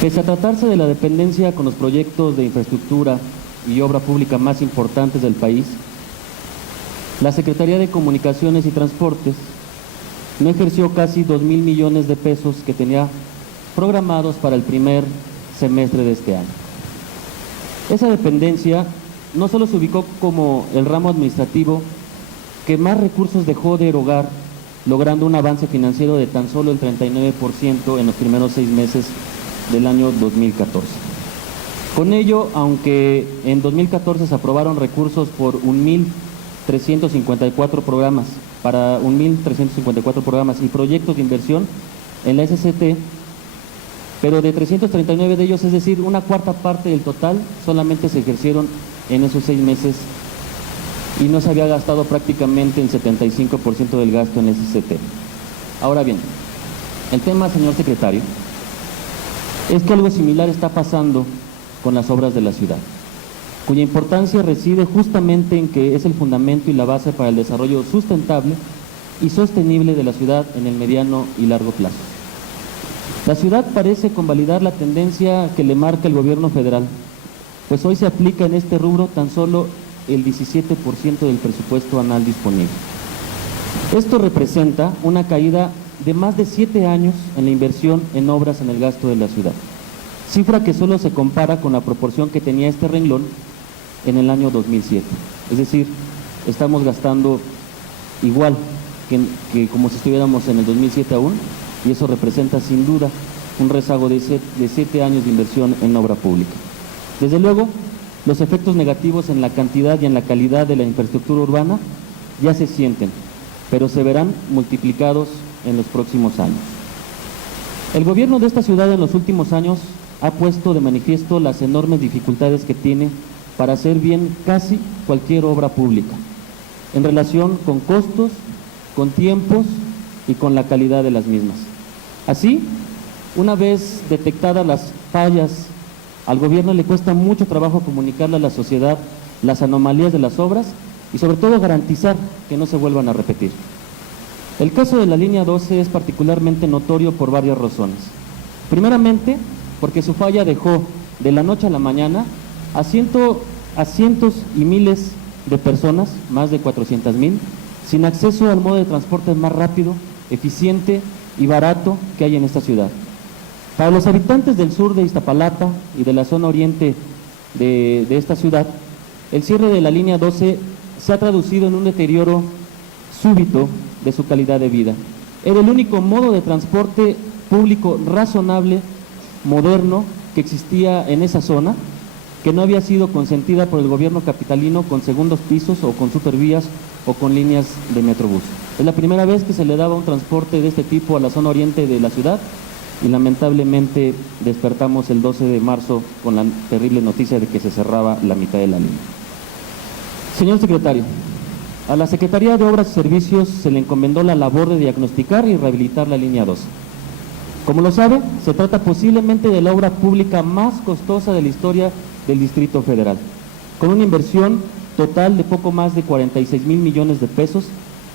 Pese a tratarse de la dependencia con los proyectos de infraestructura y obra pública más importantes del país, la Secretaría de Comunicaciones y Transportes no ejerció casi 2,000 millones de pesos que tenía programados para el primer semestre de este año. Esa dependencia no solo se ubicó como el ramo administrativo que más recursos dejó de erogar, logrando un avance financiero de tan solo el 39% en los primeros 6 meses del año 2014. Con ello, aunque en 2014 se aprobaron recursos por 1,354 programas, para 1,354 programas y proyectos de inversión en la SCT, pero de 339 de ellos, es decir, una cuarta parte del total, solamente se ejercieron en esos 6 meses y no se había gastado prácticamente el 75% del gasto en SCT. Ahora bien, el tema, señor secretario, es que algo similar está pasando con las obras de la ciudad, cuya importancia reside justamente en que es el fundamento y la base para el desarrollo sustentable y sostenible de la ciudad en el mediano y largo plazo. La ciudad parece convalidar la tendencia que le marca el gobierno federal, pues hoy se aplica en este rubro tan solo el 17% del presupuesto anual disponible. Esto representa una caída de más de 7 años en la inversión en obras en el gasto de la ciudad, cifra que solo se compara con la proporción que tenía este renglón en el año 2007. Es decir, estamos gastando igual que como si estuviéramos en el 2007 aún, y eso representa sin duda un rezago de 7 años de inversión en obra pública. Desde luego, los efectos negativos en la cantidad y en la calidad de la infraestructura urbana ya se sienten, pero se verán multiplicados en los próximos años. El gobierno de esta ciudad en los últimos años ha puesto de manifiesto las enormes dificultades que tiene para hacer bien casi cualquier obra pública, en relación con costos, con tiempos y con la calidad de las mismas. Así, una vez detectadas las fallas, al gobierno le cuesta mucho trabajo comunicarle a la sociedad las anomalías de las obras y sobre todo garantizar que no se vuelvan a repetir. El caso de la línea 12 es particularmente notorio por varias razones. Primeramente, porque su falla dejó de la noche a la mañana a cientos y miles de personas, más de 400,000, sin acceso al modo de transporte más rápido, eficiente y barato que hay en esta ciudad. Para los habitantes del sur de Iztapalapa y de la zona oriente de esta ciudad, el cierre de la línea 12 se ha traducido en un deterioro súbito de su calidad de vida. Era el único modo de transporte público razonable, moderno, que existía en esa zona, que no había sido consentida por el gobierno capitalino con segundos pisos o con supervías o con líneas de metrobús. Es la primera vez que se le daba un transporte de este tipo a la zona oriente de la ciudad y lamentablemente despertamos el 12 de marzo con la terrible noticia de que se cerraba la mitad de la línea. Señor secretario, a la Secretaría de Obras y Servicios se le encomendó la labor de diagnosticar y rehabilitar la línea 12. Como lo sabe, se trata posiblemente de la obra pública más costosa de la historia del Distrito Federal, con una inversión total de poco más de 46,000 millones de pesos,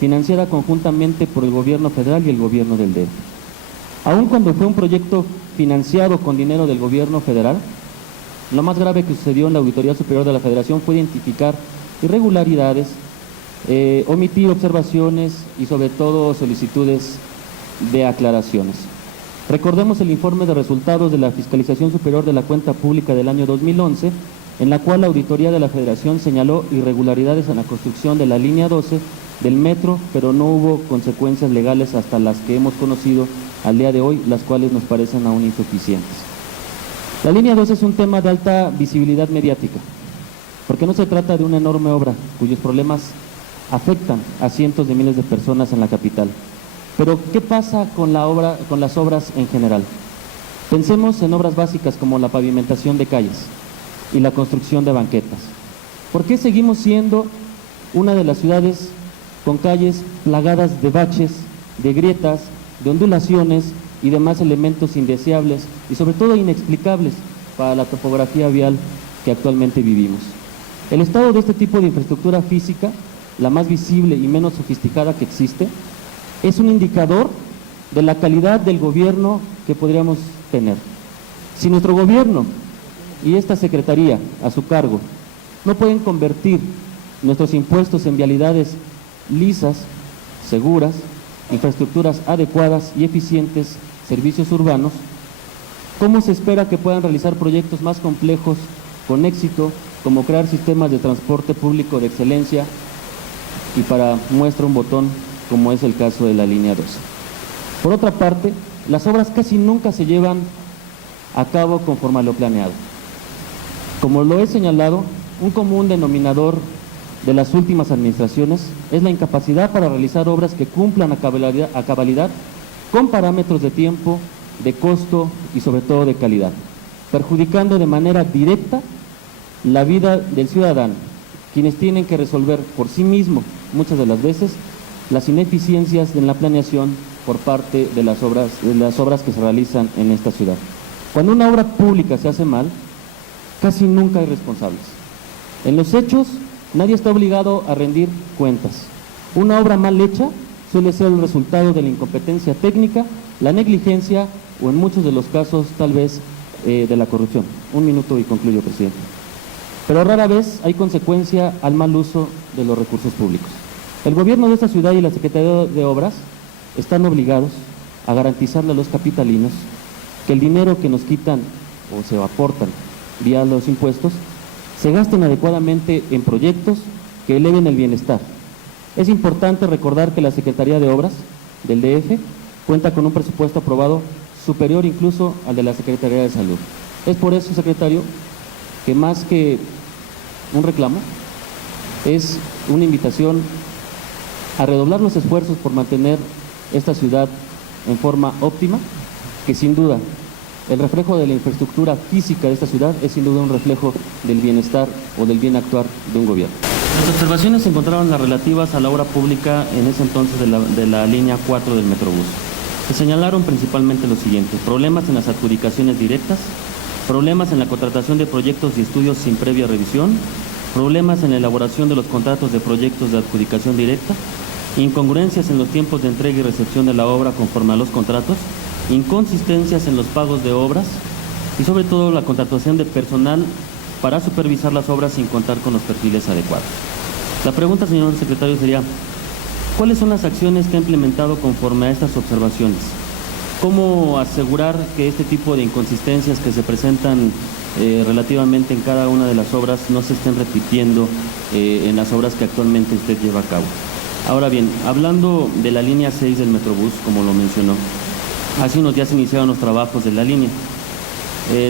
financiada conjuntamente por el gobierno federal y el gobierno del DF. Aun cuando fue un proyecto financiado con dinero del gobierno federal, lo más grave que sucedió en la Auditoría Superior de la Federación fue identificar irregularidades, omitir observaciones y sobre todo solicitudes de aclaraciones. Recordemos el informe de resultados de la Fiscalización Superior de la Cuenta Pública del año 2011, en la cual la Auditoría de la Federación señaló irregularidades en la construcción de la línea 12 del metro, pero no hubo consecuencias legales hasta las que hemos conocido al día de hoy, las cuales nos parecen aún insuficientes. La línea 12 es un tema de alta visibilidad mediática, porque no se trata de una enorme obra cuyos problemas afectan a cientos de miles de personas en la capital. Pero, ¿qué pasa con las obras en general? Pensemos en obras básicas como la pavimentación de calles y la construcción de banquetas. ¿Por qué seguimos siendo una de las ciudades con calles plagadas de baches, de grietas, de ondulaciones y demás elementos indeseables y sobre todo inexplicables para la topografía vial que actualmente vivimos? El estado de este tipo de infraestructura física, la más visible y menos sofisticada que existe, es un indicador de la calidad del gobierno que podríamos tener. Si nuestro gobierno y esta secretaría a su cargo no pueden convertir nuestros impuestos en vialidades lisas, seguras, infraestructuras adecuadas y eficientes, servicios urbanos, ¿cómo se espera que puedan realizar proyectos más complejos con éxito, como crear sistemas de transporte público de excelencia y para muestra un botón, como es el caso de la línea 12? Por otra parte, las obras casi nunca se llevan a cabo conforme a lo planeado. Como lo he señalado, un común denominador de las últimas administraciones es la incapacidad para realizar obras que cumplan a cabalidad con parámetros de tiempo, de costo y sobre todo de calidad, perjudicando de manera directa la vida del ciudadano, quienes tienen que resolver por sí mismos, muchas de las veces, las ineficiencias en la planeación por parte de las obras que se realizan en esta ciudad. Cuando una obra pública se hace mal, casi nunca hay responsables. En los hechos, nadie está obligado a rendir cuentas. Una obra mal hecha suele ser el resultado de la incompetencia técnica, la negligencia o en muchos de los casos tal vez de la corrupción. Un minuto y concluyo, presidente. Pero rara vez hay consecuencia al mal uso de los recursos públicos. El gobierno de esta ciudad y la Secretaría de Obras están obligados a garantizarle a los capitalinos que el dinero que nos quitan o se aportan vía los impuestos se gasten adecuadamente en proyectos que eleven el bienestar. Es importante recordar que la Secretaría de Obras del DF cuenta con un presupuesto aprobado superior incluso al de la Secretaría de Salud. Es por eso, secretario, que más que un reclamo, es una invitación a redoblar los esfuerzos por mantener esta ciudad en forma óptima, que sin duda el reflejo de la infraestructura física de esta ciudad es sin duda un reflejo del bienestar o del bien actuar de un gobierno. Las observaciones se encontraron las relativas a la obra pública en ese entonces de la línea 4 del Metrobús. Se señalaron principalmente los siguientes: problemas en las adjudicaciones directas, problemas en la contratación de proyectos y estudios sin previa revisión, problemas en la elaboración de los contratos de proyectos de adjudicación directa, incongruencias en los tiempos de entrega y recepción de la obra conforme a los contratos, inconsistencias en los pagos de obras y sobre todo la contratación de personal para supervisar las obras sin contar con los perfiles adecuados. La pregunta, señor secretario, sería: ¿cuáles son las acciones que ha implementado conforme a estas observaciones? ¿Cómo asegurar que este tipo de inconsistencias que se presentan relativamente en cada una de las obras no se estén repitiendo en las obras que actualmente usted lleva a cabo? Ahora bien, hablando de la línea 6 del Metrobús, como lo mencionó, hace unos días iniciaron los trabajos de la línea.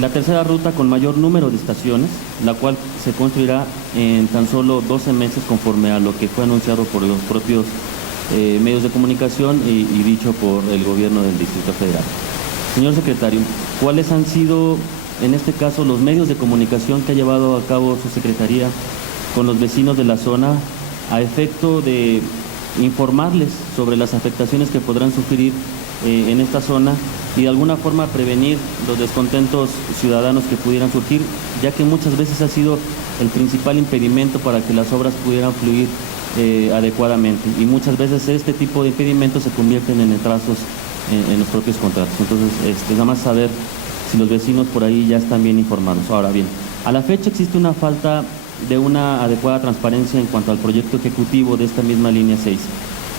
La tercera ruta con mayor número de estaciones, la cual se construirá en tan solo 12 meses conforme a lo que fue anunciado por los propios medios de comunicación y dicho por el gobierno del Distrito Federal. Señor secretario, ¿cuáles han sido, en este caso, los medios de comunicación que ha llevado a cabo su secretaría con los vecinos de la zona a efecto de informarles sobre las afectaciones que podrán sufrir en esta zona y de alguna forma prevenir los descontentos ciudadanos que pudieran surgir, ya que muchas veces ha sido el principal impedimento para que las obras pudieran fluir adecuadamente, y muchas veces este tipo de impedimentos se convierten en retrasos en los propios contratos? Entonces, nada más saber si los vecinos por ahí ya están bien informados. Ahora bien, a la fecha existe una falta de una adecuada transparencia en cuanto al proyecto ejecutivo de esta misma línea 6,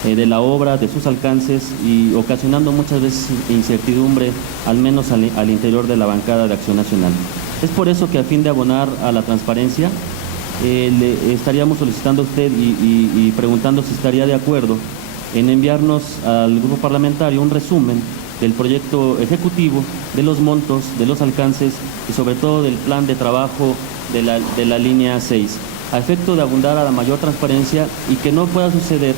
de la obra, de sus alcances, y ocasionando muchas veces incertidumbre, al menos al interior de la bancada de Acción Nacional. Es por eso que, a fin de abonar a la transparencia, le estaríamos solicitando a usted y preguntando si estaría de acuerdo en enviarnos al grupo parlamentario un resumen del proyecto ejecutivo, de los montos, de los alcances y sobre todo del plan de trabajo de la línea 6, a efecto de abundar a la mayor transparencia y que no pueda suceder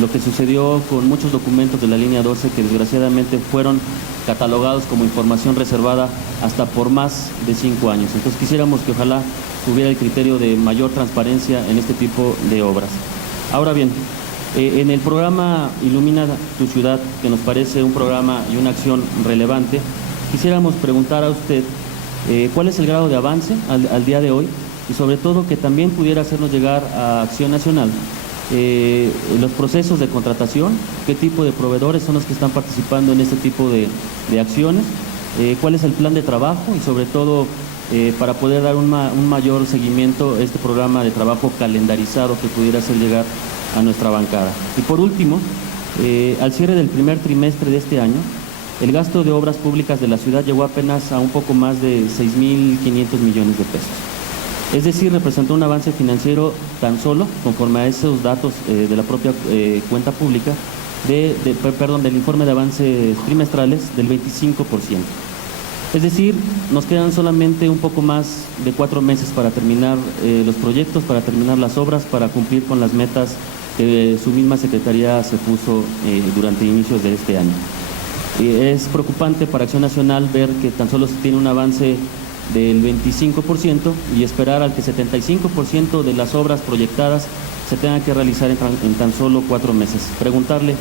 lo que sucedió con muchos documentos de la línea 12 que desgraciadamente fueron catalogados como información reservada hasta por más de 5 años. Entonces quisiéramos que ojalá hubiera el criterio de mayor transparencia en este tipo de obras. Ahora bien, en el programa Ilumina tu Ciudad, que nos parece un programa y una acción relevante, quisiéramos preguntar a usted cuál es el grado de avance al día de hoy y sobre todo que también pudiera hacernos llegar a Acción Nacional los procesos de contratación, qué tipo de proveedores son los que están participando en este tipo de acciones cuál es el plan de trabajo y sobre todo para poder dar un mayor seguimiento a este programa de trabajo calendarizado que pudiera hacer llegar a nuestra bancada. Y por último, al cierre del primer trimestre de este año, el gasto de obras públicas de la ciudad llegó apenas a un poco más de 6.500 millones de pesos. Es decir, representó un avance financiero tan solo, conforme a esos datos de la propia cuenta pública, del informe de avances trimestrales del 25%. Es decir, nos quedan solamente un poco más de 4 meses para terminar los proyectos, para terminar las obras, para cumplir con las metas que su misma Secretaría se puso durante inicios de este año. Es preocupante para Acción Nacional ver que tan solo se tiene un avance del 25% y esperar al que 75% de las obras proyectadas se tengan que realizar en tan solo 4 meses. Preguntarle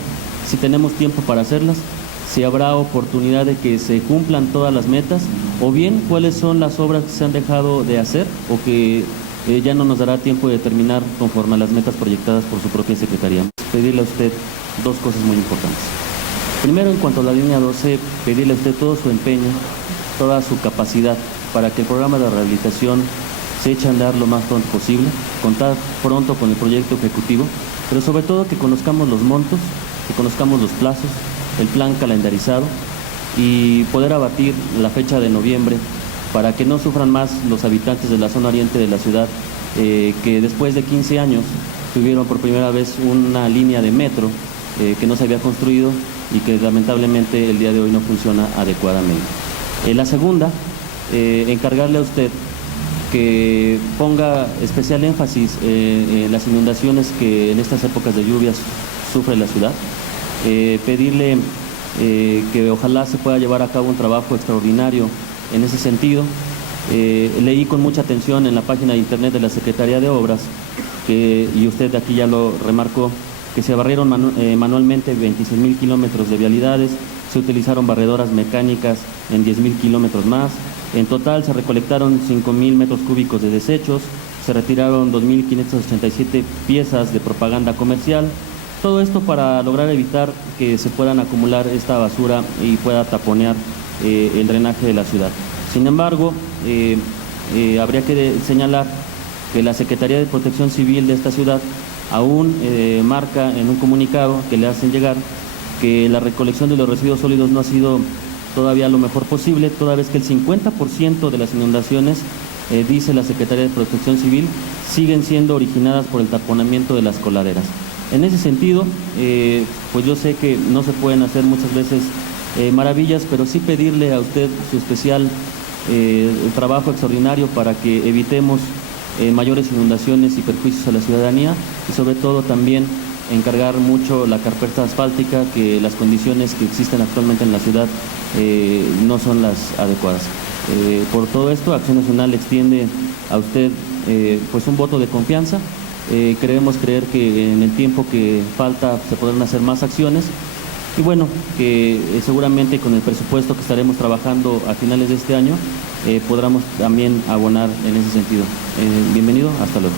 si tenemos tiempo para hacerlas, si habrá oportunidad de que se cumplan todas las metas, o bien cuáles son las obras que se han dejado de hacer o que ya no nos dará tiempo de terminar conforme a las metas proyectadas por su propia Secretaría. Pedirle a usted 2 cosas muy importantes. Primero, en cuanto a la línea 12, pedirle a usted todo su empeño, toda su capacidad para que el programa de rehabilitación se eche a andar lo más pronto posible, contar pronto con el proyecto ejecutivo, pero sobre todo que conozcamos los montos, que conozcamos los plazos, el plan calendarizado y poder abatir la fecha de noviembre para que no sufran más los habitantes de la zona oriente de la ciudad, que después de 15 años tuvieron por primera vez una línea de metro que no se había construido y que lamentablemente el día de hoy no funciona adecuadamente. La segunda, encargarle a usted que ponga especial énfasis en las inundaciones que en estas épocas de lluvias sufre la ciudad, pedirle que ojalá se pueda llevar a cabo un trabajo extraordinario en ese sentido. Leí con mucha atención en la página de internet de la Secretaría de Obras, y usted aquí ya lo remarcó, que se barrieron manualmente 26.000 kilómetros de vialidades, se utilizaron barredoras mecánicas en 10.000 kilómetros más, en total se recolectaron 5.000 metros cúbicos de desechos, se retiraron 2.587 piezas de propaganda comercial, todo esto para lograr evitar que se puedan acumular esta basura y pueda taponear el drenaje de la ciudad. Sin embargo, habría que señalar que la Secretaría de Protección Civil de esta ciudad aún marca en un comunicado que le hacen llegar que la recolección de los residuos sólidos no ha sido todavía lo mejor posible, toda vez que el 50% de las inundaciones, dice la Secretaría de Protección Civil, siguen siendo originadas por el taponamiento de las coladeras. En ese sentido, pues yo sé que no se pueden hacer muchas veces maravillas, pero sí pedirle a usted su especial trabajo extraordinario para que evitemos mayores inundaciones y perjuicios a la ciudadanía, y sobre todo también encargar mucho la carpeta asfáltica, que las condiciones que existen actualmente en la ciudad no son las adecuadas. Por todo esto, Acción Nacional extiende a usted pues un voto de confianza. Creemos creer que en el tiempo que falta se podrán hacer más acciones, y bueno, que seguramente con el presupuesto que estaremos trabajando a finales de este año podremos también abonar en ese sentido. Bienvenido, hasta luego.